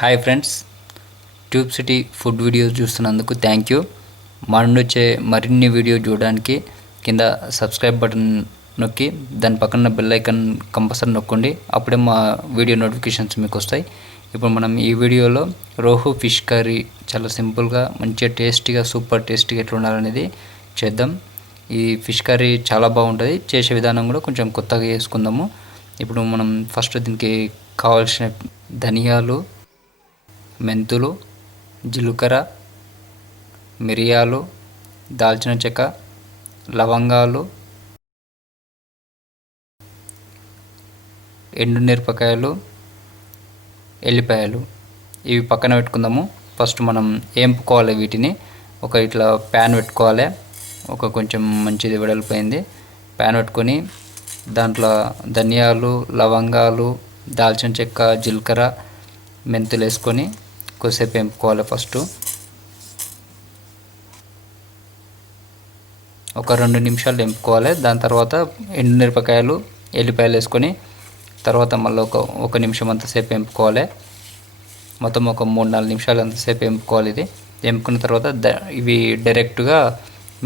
Hi friends, tube city food videos చూస్తున్నందుకు thank you. మా నుండి వచ్చే మరిన్ని వీడియో చూడడానికి కింద సబ్స్క్రైబ్ బటన్ నొక్కి దాని పక్కన బెల్ ఐకాన్ కంపల్సరీ నొక్కండి. అప్పుడే మా వీడియో నోటిఫికేషన్స్ మీకు వస్తాయి. ఇప్పుడు మనం ఈ వీడియోలో రోహు ఫిష్ కర్రీ చాలా సింపుల్గా మంచిగా టేస్టీగా సూపర్ టేస్టీగా ఎట్లా ఉండాలనేది చేద్దాం. ఈ ఫిష్ కర్రీ చాలా బాగుంటుంది. చేసే విధానం కూడా కొంచెం కొత్తగా చేసుకుందాము. ఇప్పుడు మనం ఫస్ట్ దీనికి కావాల్సిన ధనియాలు, మెంతులు, జీలకర్ర, మిరియాలు, దాల్చిన చెక్క, లవంగాలు, ఎండుమిరపకాయలు, ఎల్లిపాయలు ఇవి పక్కన పెట్టుకుందాము. ఫస్ట్ మనం వేపుకోవాలి వీటిని. ఒక ఇట్లా ప్యాన్ పెట్టుకోవాలి. ఒక కొంచెం మంచిది వెడల్పోయింది ప్యాన్ పెట్టుకొని దాంట్లో ధనియాలు, లవంగాలు, దాల్చిన చెక్క, జీలకర్ర, మెంతులు వేసుకొని కొద్దిసేపు వేపుకోవాలి. ఫస్ట్ ఒక 2 నిమిషాలు వేపుకోవాలి. దాని తర్వాత ఎండుమిరపకాయలు, ఎల్లిపాయలు వేసుకొని తర్వాత మళ్ళీ ఒక నిమిషం అంతసేపు వేపుకోవాలి. మొత్తం ఒక 3-4 నిమిషాలు అంతసేపు వేపుకోవాలి. ఇది వేపుకున్న తర్వాత ఇవి డైరెక్ట్గా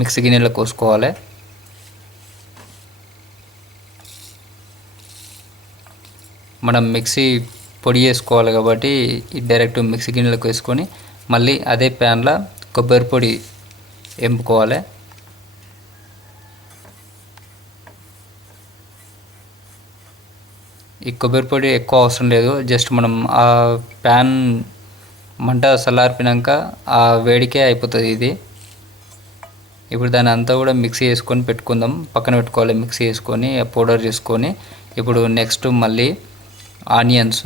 మిక్సీ గిన్నెలో కోసుకోవాలి. మనం మిక్సీ పొడి చేసుకోవాలి కాబట్టి డైరెక్ట్ మిక్సీ గిన్నెలకు వేసుకొని మళ్ళీ అదే ప్యాన్లో కొబ్బరి పొడి వేపుకోవాలి. ఈ కొబ్బరి పొడి ఎక్కువ అవసరం లేదు. జస్ట్ మనం ఆ ప్యాన్ మంట చల్లారిపోయాక ఆ వేడికే అయిపోతుంది ఇది. ఇప్పుడు దాన్ని అంతా కూడా మిక్సీ వేసుకొని పెట్టుకుందాం. పక్కన పెట్టుకోవాలి. మిక్సీ వేసుకొని పౌడర్ చేసుకొని ఇప్పుడు నెక్స్ట్ మళ్ళీ ఆనియన్స్,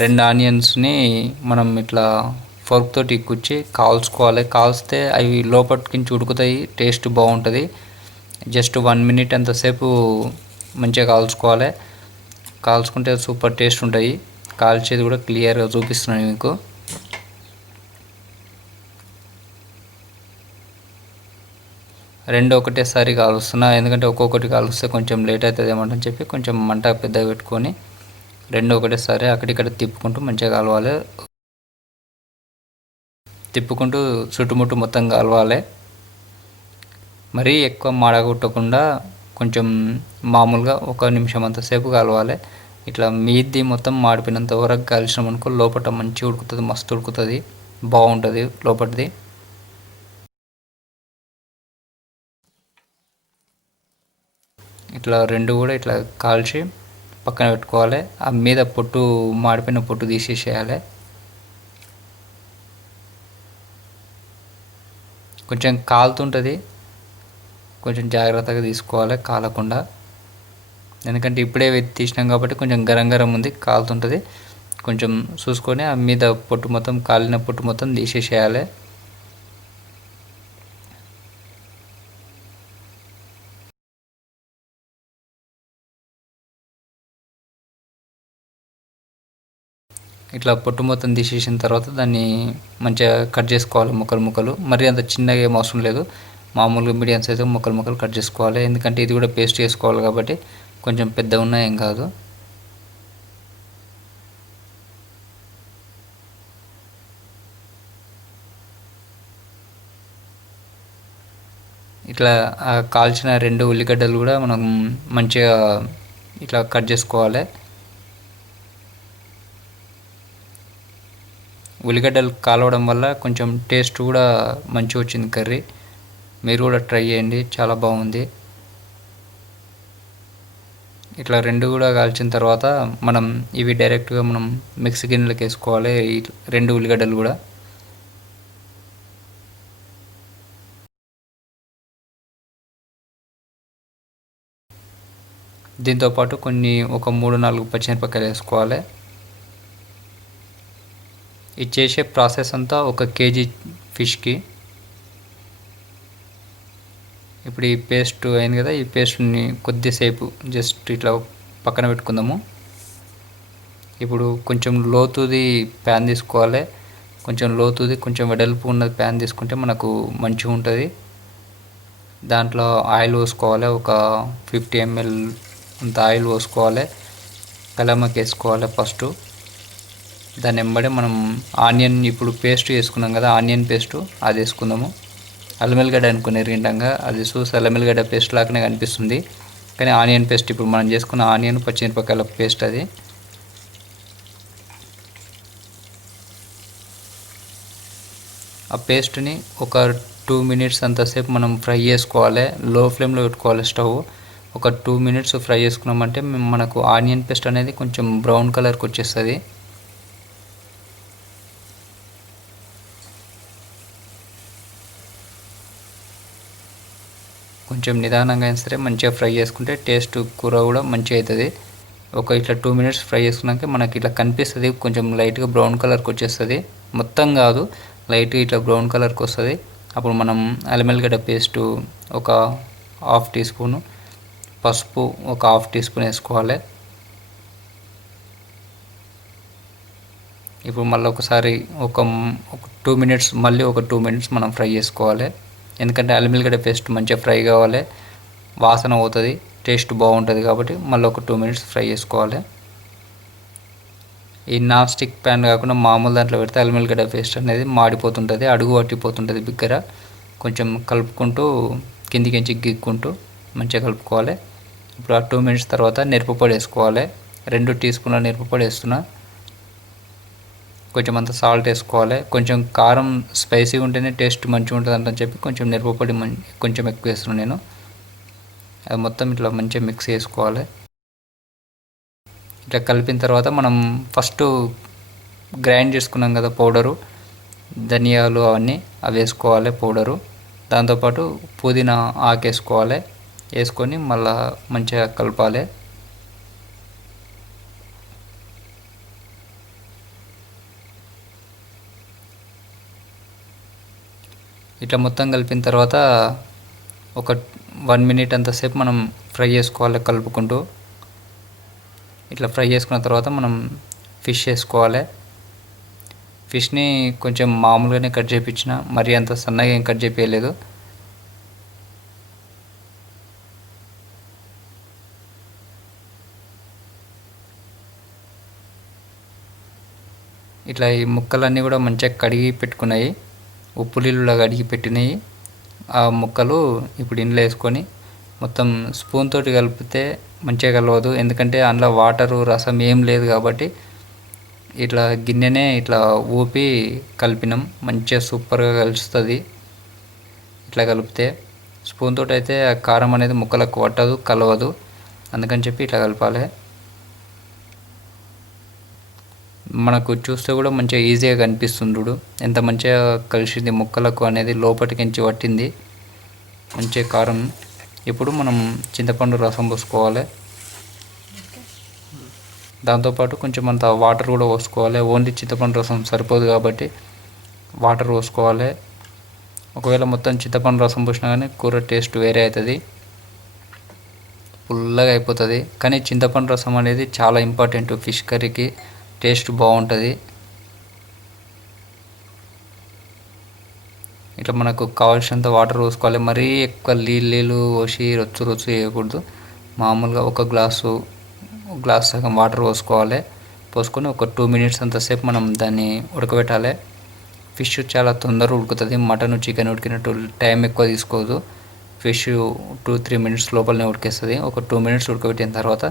2 ఆనియన్స్ని మనం ఇట్లా ఫోర్క్ తోటి కుచ్చి కాల్చుకోవాలి. కాల్స్తే అవి లోపలికి ఉడుకుతాయి, టేస్ట్ బాగుంటుంది. జస్ట్ 1 మినిట్ అంతసేపు మంచిగా కాల్చుకోవాలి. కాల్చుకుంటే సూపర్ టేస్ట్ ఉంటాయి. కాల్చేది కూడా క్లియర్గా చూపిస్తున్నాను మీకు. రెండు ఒకటేసారి కాలుస్తున్నా, ఎందుకంటే ఒక్కొక్కటి కాలుస్తే కొంచెం లేట్ అవుతుంది ఏమంటని చెప్పి కొంచెం మంట పెద్దగా పెట్టుకొని 2 ఒకటేసారి అక్కడిక్కడ తిప్పుకుంటూ మంచిగా కాలవాలి. తిప్పుకుంటూ చుట్టుముట్టు మొత్తం కాలవాలి. మరీ ఎక్కువ మాడగొట్టకుండా కొంచెం మామూలుగా 1 నిమిషం అంతసేపు కాలవాలి. ఇట్లా మీది మొత్తం మాడిపోయినంత వరకు కాల్చినాం అనుకో లోపల మంచిగా ఉడుకుతుంది, మస్తు ఉడుకుతుంది, బాగుంటుంది లోపలిది. ఇట్లా 2 కూడా ఇట్లా కాల్చి పక్కన పెట్టుకోవాలి. ఆ మీద పొట్టు మాడిపోయిన పొట్టు తీసేసేయాలి. కొంచెం కాలుతుంటుంది, కొంచెం జాగ్రత్తగా తీసుకోవాలి కాలకుండా. ఎందుకంటే ఇప్పుడే తీసినాం కాబట్టి కొంచెం గరం గరం ఉంది, కాలుతుంటుంది. కొంచెం చూసుకొని ఆ మీద పొట్టు మొత్తం కాలిన పొట్టు మొత్తం తీసేసేయాలి. ఇట్లా పొట్టు మొత్తం తీసేసిన తర్వాత దాన్ని మంచిగా కట్ చేసుకోవాలి ముక్కలు ముక్కలు. మరి అంత చిన్నగా ఏం అవసరం లేదు, మామూలుగా మీడియం సైజు ముక్కలు ముక్కలు కట్ చేసుకోవాలి. ఎందుకంటే ఇది కూడా పేస్ట్ చేసుకోవాలి కాబట్టి కొంచెం పెద్ద ఉన్నా ఏం కాదు. ఇట్లా కాల్చిన 2 ఉల్లిగడ్డలు కూడా మనం మంచిగా ఇట్లా కట్ చేసుకోవాలి. ఉల్లిగడ్డలు కాలవడం వల్ల కొంచెం టేస్ట్ కూడా మంచిగా వచ్చింది కర్రీ. మీరు కూడా ట్రై చేయండి, చాలా బాగుంది. ఇట్లా 2 కూడా కాల్చిన తర్వాత మనం ఇవి డైరెక్ట్గా మనం మిక్సీ గిన్నెలకు వేసుకోవాలి. ఈ 2 ఉల్లిగడ్డలు కూడా దీంతోపాటు ఒక 3-4 పచ్చిమిరపకాయలు వేసుకోవాలి. ఇది చేసే ప్రాసెస్ అంతా 1 కేజీ ఫిష్కి. ఇప్పుడు ఈ పేస్ట్ అయింది కదా, ఈ పేస్ట్ని కొద్దిసేపు జస్ట్ ఇట్లా పక్కన పెట్టుకుందాము. ఇప్పుడు కొంచెం లోతుది ప్యాన్ తీసుకోవాలి. కొంచెం లోతుది కొంచెం వెడల్పు ఉన్నది ప్యాన్ తీసుకుంటే మనకు మంచిగా ఉంటుంది. దాంట్లో ఆయిల్ పోసుకోవాలి. ఒక 50 ml అంత ఆయిల్ పోసుకోవాలి. కలమకి వేసుకోవాలి ఫస్ట్. దాని వెంబడే మనం ఆనియన్ ఇప్పుడు పేస్ట్ వేసుకున్నాం కదా, ఆనియన్ పేస్ట్ అది వేసుకుందాము. అల్లం వెల్లిగడ్డ అనుకుని ఎరిగిండంగా అది చూసి అల్లం వెల్లిగడ్డ పేస్ట్ లాగానే కనిపిస్తుంది, కానీ ఆనియన్ పేస్ట్ ఇప్పుడు మనం చేసుకున్న ఆనియన్ పచ్చిమిరపకాయల పేస్ట్ అది. ఆ పేస్ట్ని ఒక 2 మినిట్స్ అంతసేపు మనం ఫ్రై చేసుకోవాలి. లో ఫ్లేమ్లో పెట్టుకోవాలి స్టవ్. ఒక 2 మినిట్స్ ఫ్రై చేసుకున్నామంటే మనకు ఆనియన్ పేస్ట్ అనేది కొంచెం బ్రౌన్ కలర్కి వచ్చేస్తుంది. కొంచెం నిదానంగా అయినా సరే మంచిగా ఫ్రై చేసుకుంటే టేస్ట్ కూర కూడా మంచిగా అవుతుంది. ఒక ఇట్లా 2 మినిట్స్ ఫ్రై చేసుకున్నాక మనకి ఇట్లా కనిపిస్తుంది, కొంచెం లైట్గా బ్రౌన్ కలర్కి వచ్చేస్తుంది. మొత్తం కాదు, లైట్గా ఇట్లా బ్రౌన్ కలర్కి వస్తుంది. అప్పుడు మనం అల్లం వెల్లిగడ్డ పేస్టు ఒక 1/2 టీ స్పూను, పసుపు ఒక 1/2 టీ స్పూన్ వేసుకోవాలి. ఇప్పుడు మళ్ళీ ఒకసారి ఒక 2 మినిట్స్ మళ్ళీ ఒక 2 మినిట్స్ మనం ఫ్రై చేసుకోవాలి. ఎందుకంటే అల్లం వెల్లిగడ్డ పేస్ట్ మంచిగా ఫ్రై కావాలి, వాసన పోతుంది, టేస్ట్ బాగుంటుంది. కాబట్టి మళ్ళీ ఒక 2 మినిట్స్ ఫ్రై చేసుకోవాలి. ఈ నాన్ స్టిక్ ప్యాన్ కాకుండా మామూలు దాంట్లో పెడితే అల్లం వెల్లిగడ్డ పేస్ట్ అనేది మాడిపోతుంటుంది, అడుగు పట్టిపోతుంటుంది బిగ్గర. కొంచెం కలుపుకుంటూ కిందికించి గిక్కుంటూ మంచిగా కలుపుకోవాలి. ఇప్పుడు ఆ 2 మినిట్స్ తర్వాత మిరపపొడి వేసుకోవాలి. 2 టీ స్పూన్ల మిరపపొడి వేస్తున్నా. కొంచెం అంత సాల్ట్ వేసుకోవాలి. కొంచెం కారం స్పైసీగా ఉంటేనే టేస్ట్ మంచిగా ఉంటుంది అని చెప్పి కొంచెం మిరపపొడి కొంచెం ఎక్కువ వేస్తున్నాను నేను. అది మొత్తం ఇట్లా మంచిగా మిక్స్ చేసుకోవాలి. ఇట్లా కలిపిన తర్వాత మనం ఫస్ట్ గ్రైండ్ చేసుకున్నాం కదా పౌడరు, ధనియాలు అవన్నీ అవి వేసుకోవాలి పౌడరు. దాంతోపాటు పుదీనా ఆకు వేసుకోవాలి. వేసుకొని మళ్ళీ మంచిగా కలపాలి. ఇట్లా మొత్తం కలిపిన తర్వాత ఒక 1 మినిట్ అంతసేపు మనం ఫ్రై చేసుకోవాలి కలుపుకుంటూ. ఇట్లా ఫ్రై చేసుకున్న తర్వాత మనం ఫిష్ వేసుకోవాలి. ఫిష్ని కొంచెం మామూలుగానే కట్ చేయించిన, మరీ అంత సన్నగా ఏం కట్ చేయలేదు. ఇట్లా ఈ ముక్కలన్నీ కూడా మంచిగా కడిగి పెట్టుకున్నాయి, ఉప్పు నీళ్ళలో కడిగి పెట్టినాయి. ఆ ముక్కలు ఇప్పుడు ఇందులో వేసుకొని మొత్తం స్పూన్ తోటి కలిపితే మంచిగా కలవదు, ఎందుకంటే అందులో వాటరు రసం ఏం లేదు. కాబట్టి ఇట్లా గిన్నెనే ఇట్లా ఊపి కలిపినాం, మంచిగా సూపర్గా కలుస్తుంది. ఇట్లా కలిపితే స్పూన్ తోటి అయితే ఆ కారం అనేది ముక్కలకు పట్టదు, కలవదు. అందుకని చెప్పి ఇట్లా కలపాలి. మనకు చూస్తే కూడా మంచిగా ఈజీగా కనిపిస్తుంది, ఎంత మంచిగా కలిసింది ముక్కలకు అనేది, లోపటికించి పట్టింది మంచిగా కారం. ఇప్పుడు మనం చింతపండు రసం పోసుకోవాలి. దాంతోపాటు కొంచెం అంత వాటర్ కూడా పోసుకోవాలి. ఓన్లీ చింతపండు రసం సరిపోదు కాబట్టి వాటర్ పోసుకోవాలి. ఒకవేళ మొత్తం చింతపండు రసం పోసినా కానీ కూర టేస్ట్ వేరే అవుతుంది, పుల్లగా అయిపోతుంది. కానీ చింతపండు రసం అనేది చాలా ఇంపార్టెంట్ ఫిష్ కర్రీకి, టేస్ట్ బాగుంటుంది. ఇట్లా మనకు కావాల్సినంత వాటర్ పోసుకోవాలి. మరీ ఎక్కువ నీళ్ళు పోసి రొచ్చు వేయకూడదు. మామూలుగా ఒక గ్లాస్ సగం వాటర్ పోసుకోవాలి. పోసుకొని ఒక 2 మినిట్స్ అంతసేపు మనం దాన్ని ఉడకబెట్టాలి. ఫిష్ చాలా తొందరగా ఉడుకుతుంది. మటన్ చికెన్ ఉడికినట్టు టైం ఎక్కువ తీసుకోదు. ఫిష్ 2-3 మినిట్స్ లోపలనే ఉడికేస్తుంది. ఒక 2 మినిట్స్ ఉడకబెట్టిన తర్వాత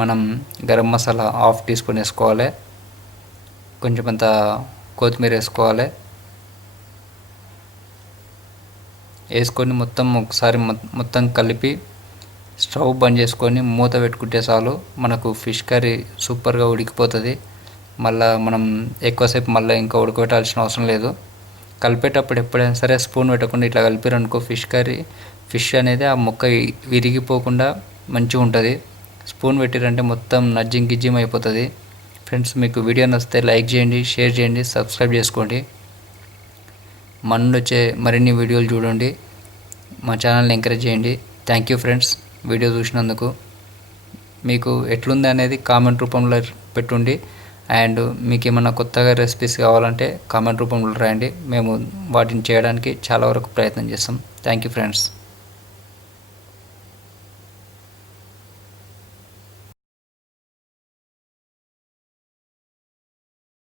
మనం గరం మసాలా 1/2 టీ స్పూన్ వేసుకోవాలి. కొంచెం అంత కొత్తిమీర వేసుకోవాలి. వేసుకొని మొత్తం ఒకసారి మొత్తం కలిపి స్టవ్ బంద్ చేసుకొని మూత పెట్టుకుంటే చాలు, మనకు ఫిష్ కర్రీ సూపర్గా ఉడికిపోతుంది. మళ్ళీ మనం ఎక్కువసేపు మళ్ళీ ఇంకా ఉడకబెట్టాల్సిన అవసరం లేదు. కలిపేటప్పుడు ఎప్పుడైనా సరే స్పూన్ పెట్టకుండా ఇట్లా కలిపారనుకో ఫిష్ అనేది ఆ ముక్క విరిగిపోకుండా మంచిగా ఉంటుంది. స్పూన్ పెట్టిరంటే మొత్తం గిజ్జిం అయిపోతుంది. ఫ్రెండ్స్, మీకు వీడియో నచ్చితే లైక్ చేయండి, షేర్ చేయండి, సబ్స్క్రైబ్ చేసుకోండి. మన నుండి వచ్చే మరిన్ని వీడియోలు చూడండి, మా ఛానల్ని ఎంకరేజ్ చేయండి. థ్యాంక్ యూ ఫ్రెండ్స్, వీడియో చూసినందుకు. మీకు ఎట్లుంది అనేది కామెంట్ రూపంలో పెట్టుండి. అండ్ మీకు ఏమన్నా కొత్తగా రెసిపీస్ కావాలంటే కామెంట్ రూపంలో రాయండి, మేము వాటిని చేయడానికి చాలా వరకు ప్రయత్నం చేస్తాం. Thank you friends.